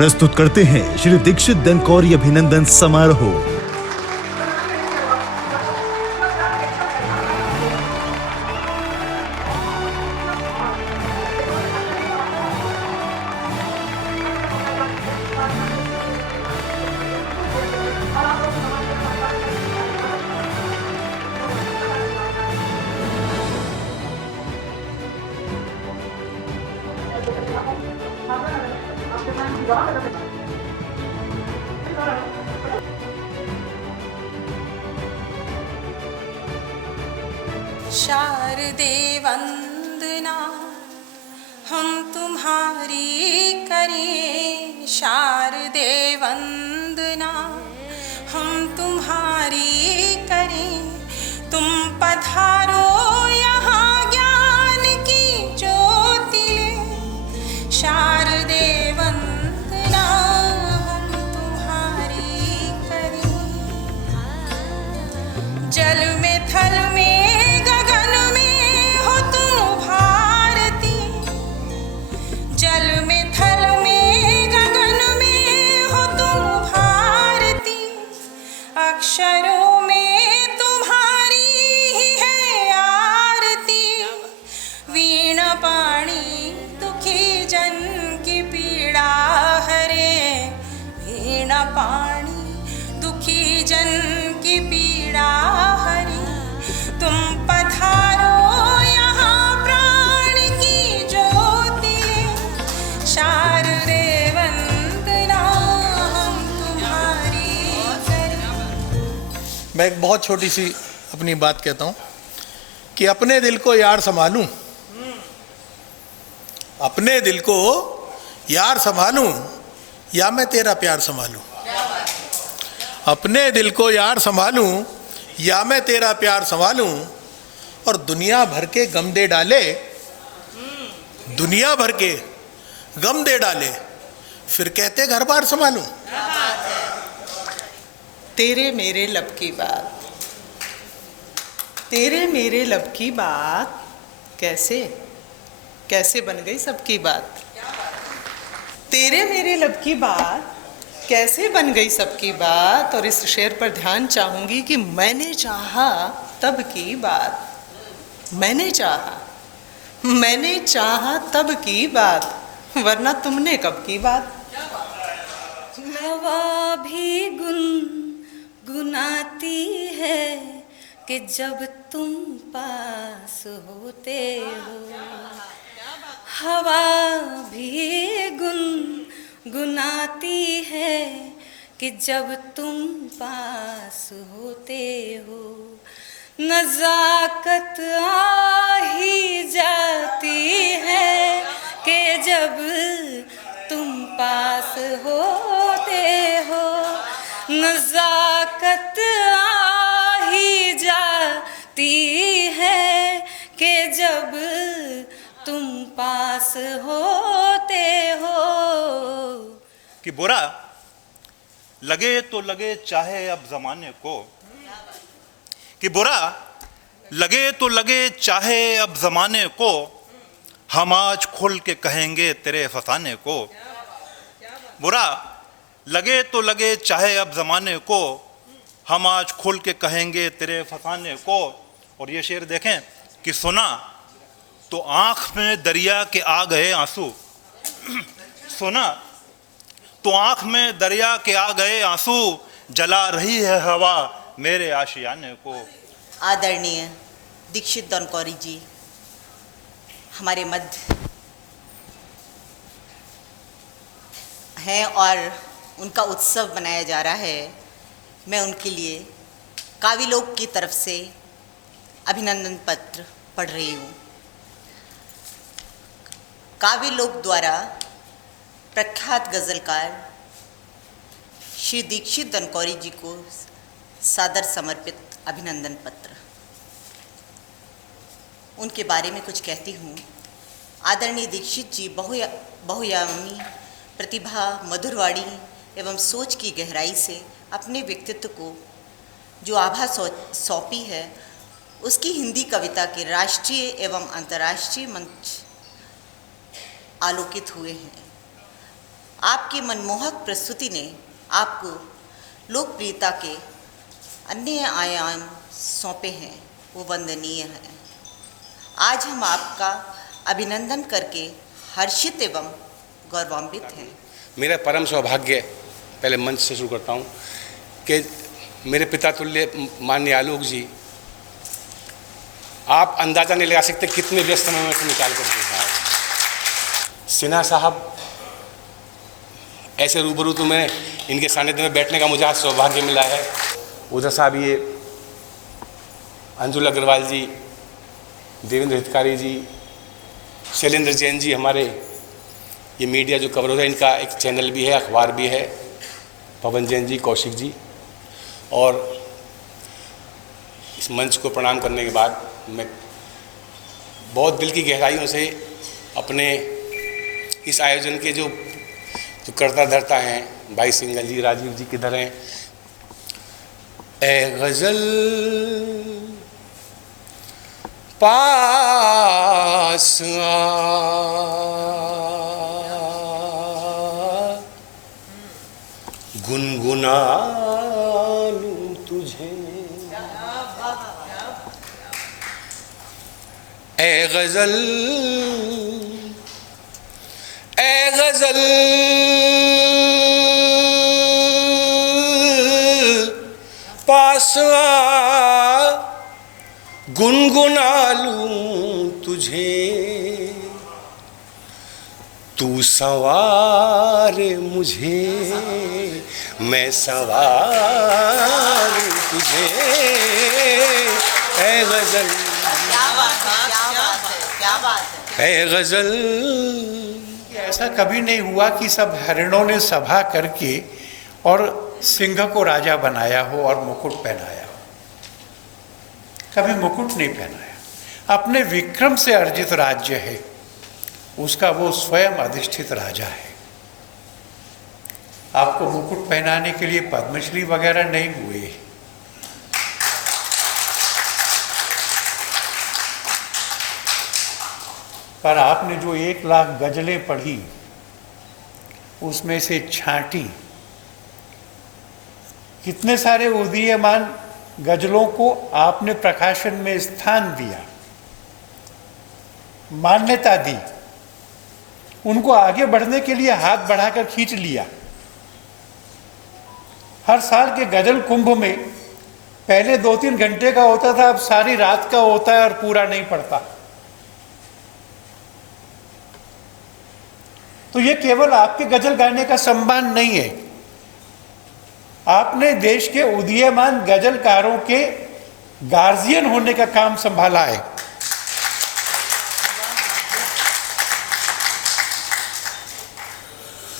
प्रस्तुत करते हैं श्री दीक्षित दनकौरी अभिनंदन समारोह। शारदे वंदना हम तुम्हारी करें, शारदे वंदना हम तुम्हारी करें। तुम पधारो यहाँ ज्ञान की ज्योति ले, शारदे वंदना हम तुम्हारी करें। जल में थल में अक्षरों में तुम्हारी ही है आरती। वीणा पाणी दुखी जन की पीड़ा हरे, वीणा पाणी दुखी जन की पीड़ा हरे। तुम पधारो यहाँ प्राण की ज्योति, शारदे वंदना हम तुम्हारी करें। मैं एक बहुत छोटी सी अपनी बात कहता हूँ कि अपने दिल को यार संभालूं, अपने दिल को यार संभालूं या मैं तेरा प्यार संभालूं। अपने दिल को यार संभालूं या मैं तेरा प्यार संभालूं। और दुनिया भर के गम दे डाले, दुनिया भर के गम दे डाले, फिर कहते घर बार संभालूं। तेरे मेरे लब की बात, तेरे मेरे लब की बात कैसे कैसे बन गई सबकी बात। तेरे मेरे लब की बात कैसे बन गई सबकी बात। और इस शेर पर ध्यान चाहूंगी कि मैंने चाहा तब की बात, मैंने चाहा तब की बात, वरना तुमने कब की बात। हवा भी गुनाती है कि जब तुम पास होते हो। हवा भी गुनाती है कि जब तुम पास होते हो। नज़ाकत आ ही जाती है कि जब तुम पास होते हो। नज़ाकत आ ही जाती है कि जब तुम पास होते हो। कि बुरा लगे तो लगे चाहे अब जमाने को, कि बुरा लगे तो लगे चाहे अब जमाने को, हम आज खुल के कहेंगे तेरे फसाने को। बुरा लगे तो लगे चाहे अब जमाने को, हम आज खुल के कहेंगे तेरे फसाने को। और ये शेर देखें कि सुना तो आंख में दरिया के आ गए आंसू, सुना तो आंख में दरिया के आ गए आंसू, जला रही है हवा मेरे आशियाने को। आदरणीय दीक्षित दनकौरी जी हमारे मध्य हैं और उनका उत्सव मनाया जा रहा है। मैं उनके लिए काव्यलोक की तरफ से अभिनंदन पत्र पढ़ रही हूँ। काव्यलोक द्वारा प्रख्यात गज़लकार श्री दीक्षित दनकौरी जी को सादर समर्पित अभिनंदन पत्र। उनके बारे में कुछ कहती हूँ। आदरणीय दीक्षित जी बहुआयामी प्रतिभा, मधुरवाणी एवं सोच की गहराई से अपने व्यक्तित्व को जो आभा सौंपी है, उसकी हिंदी कविता के राष्ट्रीय एवं अंतर्राष्ट्रीय मंच आलोकित हुए हैं। आपकी मनमोहक प्रस्तुति ने आपको लोकप्रियता के अन्य आयाम सौंपे हैं, वो वंदनीय है। आज हम आपका अभिनंदन करके हर्षित एवं गौरवान्वित हैं। मेरा परम सौभाग्य, पहले मंच से शुरू करता हूँ, कि मेरे पिता तुल्य माननीय आलोक जी, आप अंदाज़ा नहीं लगा सकते कितने व्यस्त समय में से निकाल कर के सिन्हा साहब, ऐसे रूबरू तो मैं इनके सानिध्य में बैठने का मुझे आज सौभाग्य मिला है। उधर साहब ये अंजुल अग्रवाल जी, देवेंद्र हितकारी जी, शैलेंद्र जैन जी, हमारे ये मीडिया जो कवर होता है, इनका एक चैनल भी है, अखबार भी है, पवन जैन जी, कौशिक जी। और इस मंच को प्रणाम करने के बाद मैं बहुत दिल की गहराइयों से अपने इस आयोजन के जो कर्ता धर्ता हैं, भाई सिंघल जी, राजीव जी किधर हैं? ए गज़ल पास गुनगुना लूं तुझे, ए गज़ल, ए गज़ल पास गुनगुना लूं तुझे, तू सवार मुझे, मैं सवार तुझे, ए गज़ल, ए गज़ल। ऐसा कभी नहीं हुआ कि सब हरिणों ने सभा करके और सिंह को राजा बनाया हो और मुकुट पहनाया हो। कभी मुकुट नहीं पहनाया। अपने विक्रम से अर्जित राज्य है, उसका वो स्वयं अधिष्ठित राजा है। आपको मुकुट पहनाने के लिए पद्मश्री वगैरह नहीं हुए। पर आपने जो 1 लाख गज़लें पढ़ी, उसमें से छांटी, कितने सारे उदीयमान गज़लों को आपने प्रकाशन में स्थान दिया, मान्यता दी, उनको आगे बढ़ने के लिए हाथ बढ़ाकर खींच लिया। हर साल के गज़ल कुंभ में पहले 2-3 घंटे का होता था, अब सारी रात का होता है और पूरा नहीं पड़ता। तो ये केवल आपके गज़ल गाने का सम्मान नहीं है, आपने देश के उदीयमान गज़लकारों के गार्जियन होने का काम संभाला है।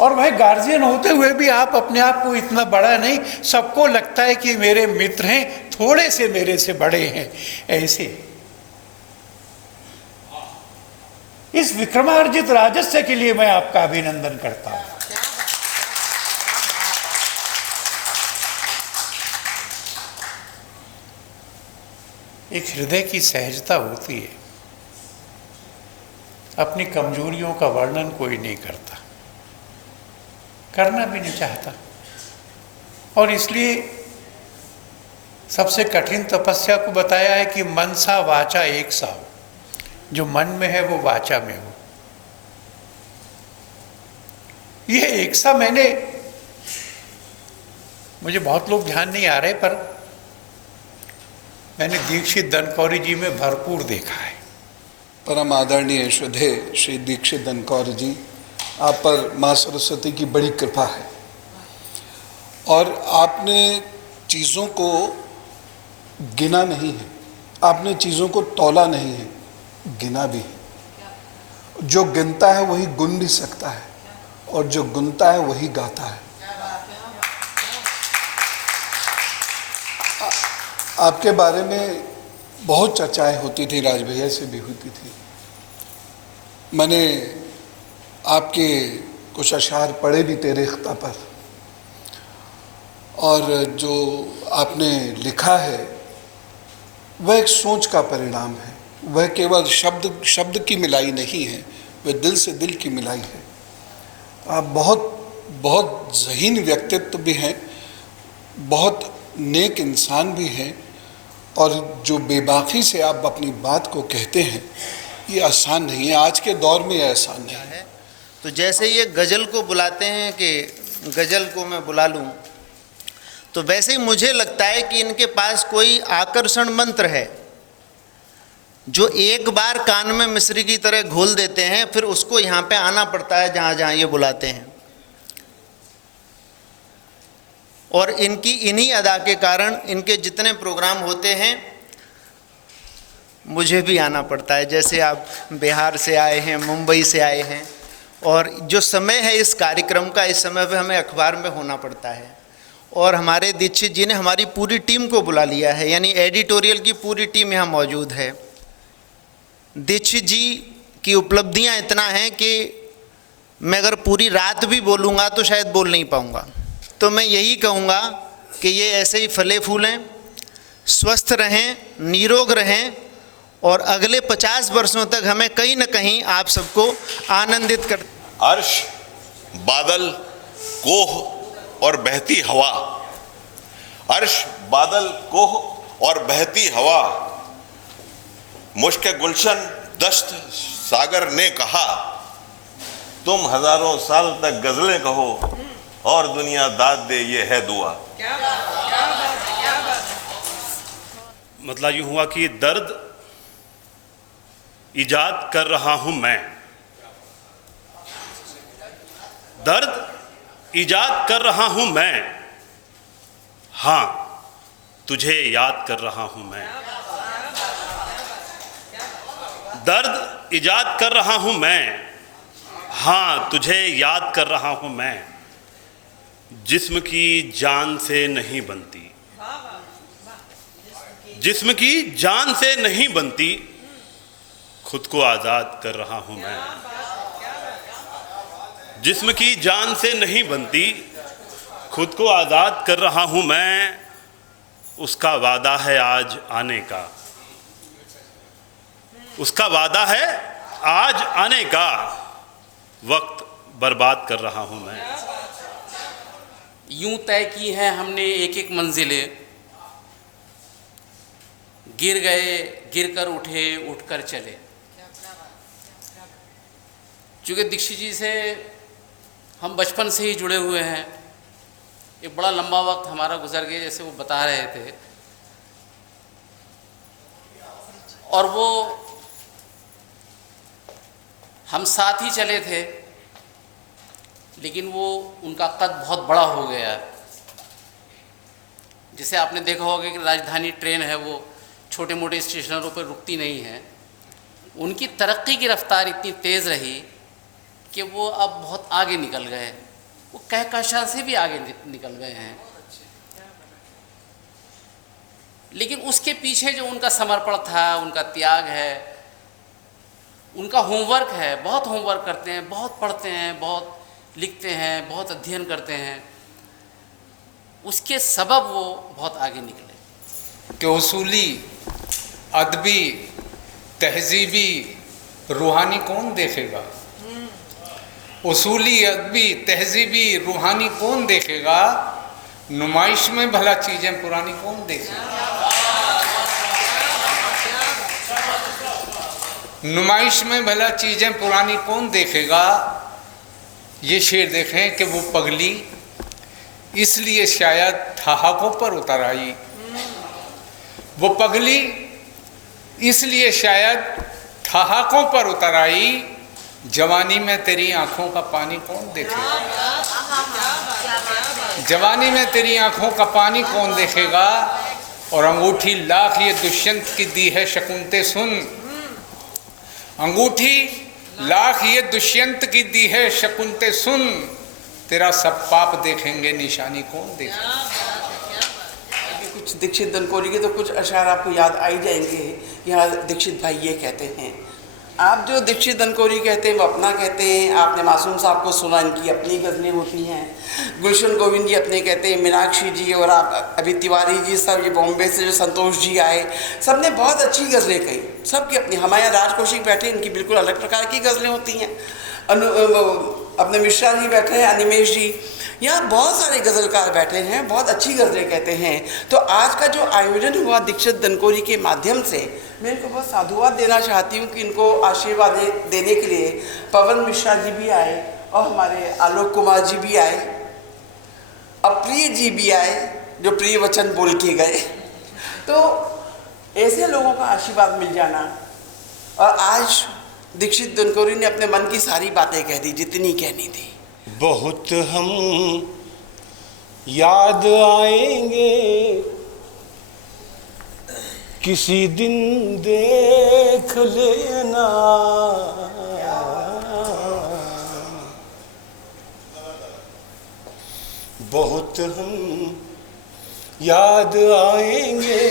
और वह गार्जियन होते हुए भी आप अपने आप को इतना बड़ा नहीं, सबको लगता है कि मेरे मित्र हैं, थोड़े से मेरे से बड़े हैं, ऐसे। इस विक्रमार्जित राजस्य के लिए मैं आपका अभिनंदन करता हूं। एक हृदय की सहजता होती है, अपनी कमजोरियों का वर्णन कोई नहीं करता, करना भी नहीं चाहता। और इसलिए सबसे कठिन तपस्या को बताया है कि मनसा वाचा एक सा हो, जो मन में है वो वाचा में हो। ये एक सा मुझे बहुत लोग ध्यान नहीं आ रहे, पर मैंने दीक्षित धनकौरी जी में भरपूर देखा है। परम आदरणीय श्रद्धेय श्री दीक्षित धनकौर जी, आप पर माँ सरस्वती की बड़ी कृपा है और आपने चीज़ों को गिना नहीं है, आपने चीज़ों को तौला नहीं है, गिना भी है। जो गिनता है वही गुन भी सकता है और जो गुनता है वही गाता है। आपके बारे में बहुत चर्चाएं होती थी, राज भैया से भी होती थी। मैंने आपके कुछ अशार पढ़े भी तेरे ख़िता पर, और जो आपने लिखा है वह एक सोच का परिणाम है, वह केवल शब्द की मिलाई नहीं है, वह दिल से दिल की मिलाई है। आप बहुत बहुत ज़हीन व्यक्तित्व भी हैं, बहुत नेक इंसान भी हैं, और जो बेबाकी से आप अपनी बात को कहते हैं ये आसान नहीं है, आज के दौर में ये आसान नहीं है। तो जैसे ये गज़ल को बुलाते हैं कि गज़ल को मैं बुला लूं, तो वैसे ही मुझे लगता है कि इनके पास कोई आकर्षण मंत्र है जो एक बार कान में मिश्री की तरह घोल देते हैं, फिर उसको यहाँ पे आना पड़ता है जहाँ जहाँ ये बुलाते हैं। और इनकी इन्हीं अदा के कारण इनके जितने प्रोग्राम होते हैं मुझे भी आना पड़ता है। जैसे आप बिहार से आए हैं, मुंबई से आए हैं, और जो समय है इस कार्यक्रम का, इस समय पे हमें अखबार में होना पड़ता है। और हमारे दीक्षित जी ने हमारी पूरी टीम को बुला लिया है, यानी एडिटोरियल की पूरी टीम यहाँ मौजूद है। दीक्षित जी की उपलब्धियाँ इतना हैं कि मैं अगर पूरी रात भी बोलूँगा तो शायद बोल नहीं पाऊँगा। तो मैं यही कहूँगा कि ये ऐसे ही फले फूलें, स्वस्थ रहें, निरोग रहें, और अगले 50 वर्षों तक हमें कहीं न कहीं आप सबको आनंदित कर। अर्श, बादल, कोह और बहती हवा। अर्श, बादल, कोह और बहती हवा। मुश्क गुलशन दश्त सागर ने कहा, तुम हजारों साल तक गजलें कहो और दुनिया दाद दे, ये है दुआ। मतलब यूँ हुआ कि दर्द इजाद कर रहा हूं मैं, दर्द इजाद कर रहा हूं मैं, हाँ तुझे याद कर रहा हूं मैं। दर्द इजाद कर रहा हूं मैं, हाँ तुझे याद कर रहा हूं मैं। जिस्म की जान से नहीं बनती, जिस्म की जान से नहीं बनती, खुद को आज़ाद कर रहा हूं मैं। जिस्म की जान से नहीं बनती, खुद को आज़ाद कर रहा हूं मैं। उसका वादा है आज आने का, उसका वादा है आज आने का, वक्त बर्बाद कर रहा हूं मैं। यूं तय की है हमने एक एक मंजिलें, गिर गए, गिर कर उठे, उठकर चले। चूँकि दीक्षित जी से हम बचपन से ही जुड़े हुए हैं, एक बड़ा लंबा वक्त हमारा गुजर गया, जैसे वो बता रहे थे। और वो हम साथ ही चले थे, लेकिन वो उनका कद बहुत बड़ा हो गया। जैसे आपने देखा होगा कि राजधानी ट्रेन है वो छोटे मोटे स्टेशनों पर रुकती नहीं है। उनकी तरक्की की रफ्तार इतनी तेज़ रही कि वो अब बहुत आगे निकल गए, वो कहकशां से भी आगे निकल गए हैं। लेकिन उसके पीछे जो उनका समर्पण था, उनका त्याग है, उनका होमवर्क है, बहुत होमवर्क करते हैं, बहुत पढ़ते हैं, बहुत लिखते हैं, बहुत अध्ययन करते हैं, उसके सबब वो बहुत आगे निकले। कि उसूली, अदबी, तहजीबी, रूहानी कौन देखेगा? उसूली, अदबी, तहजीबी, रूहानी कौन देखेगा? नुमाइश में भला चीज़ें पुरानी कौन देखेगा? नुमाइश में भला चीज़ें पुरानी कौन देखेगा? ये शेर देखें कि वो पगली इसलिए शायद ठहाकों पर उतर आई, वो पगली इसलिए शायद ठहाकों पर उतर आई, जवानी में तेरी आंखों का पानी कौन देखेगा? जवानी में तेरी आंखों का पानी कौन देखेगा? और अंगूठी लाख ये दुष्यंत की दी है शकुंते सुन, अंगूठी लाख ये दुष्यंत की दी है शकुंते सुन, तेरा सब पाप देखेंगे निशानी कौन देखेगा? कुछ दीक्षित दनकोरी के तो कुछ अशार आपको याद आ ही जाएंगे। यहाँ दीक्षित भाई ये कहते हैं, आप जो दीक्षित दनकोरी कहते हैं वो अपना कहते हैं। आपने मासूम साहब को सुना, इनकी अपनी गज़लें होती हैं। गुलशन गोविंद जी अपने कहते हैं, मीनाक्षी जी और आप अभी तिवारी जी, सब ये बॉम्बे से जो संतोष जी आए, सब ने बहुत अच्छी गज़लें कही, सबकी अपनी। हमारे यहाँ राज कौशिक बैठे, इनकी बिल्कुल अलग प्रकार की गज़लें होती हैं। अपने मिश्रा जी बैठे हैं, अनिमेश जी, यहाँ बहुत सारे गज़लकार बैठे हैं, बहुत अच्छी गज़लें कहते हैं। तो आज का जो आयोजन हुआ दीक्षित दनकोरी के माध्यम से, मैं इनको बहुत साधुवाद देना चाहती हूँ कि इनको आशीर्वाद देने के लिए पवन मिश्रा जी भी आए और हमारे आलोक कुमार जी भी आए, अप्रिय जी भी आए जो प्रिय वचन बोल के गए। तो ऐसे लोगों का आशीर्वाद मिल जाना, और आज दीक्षित दनकोरी ने अपने मन की सारी बातें कह दी जितनी कहनी थी। बहुत हम याद आएंगे, किसी दिन देख लेना, बहुत हम याद आएंगे,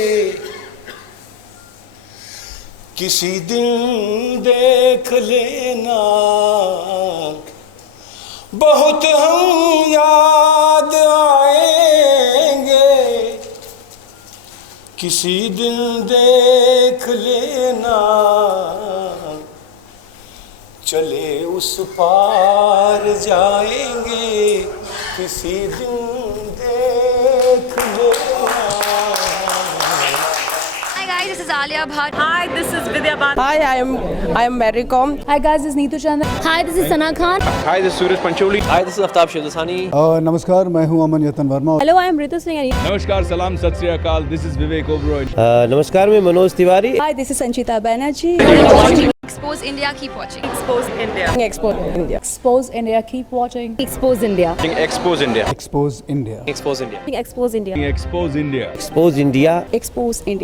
किसी दिन देख लेना, बहुत हम याद आएंगे, किसी दिन देख लेना, चले उस पार जाएंगे, किसी दिन देख लेना। Hi guys, this is Alia Bhatt. Hi, this is Vidya Bhatt. Hi, I am Mary Com. Hi guys, this is Neetu Chandra. Hi, this is Sana Khan. Hi, this is Suraj Pancholi. Hi, this is Aftab Shivdasani. नमस्कार, मैं हूं अमन यतन Verma. Hello, I am Ritu Singh. नमस्कार, सलाम, सत श्री अकाल. This is Vivek Oberoi. नमस्कार, मैं Manoj Tiwari. Hi, this is Sanchita Banerjee. Expose India, keep watching. Expose India. Expose India. Expose India, keep watching. Expose India. Expose India. Expose India. Expose India. Expose India. Expose India. Expose India. Expose India.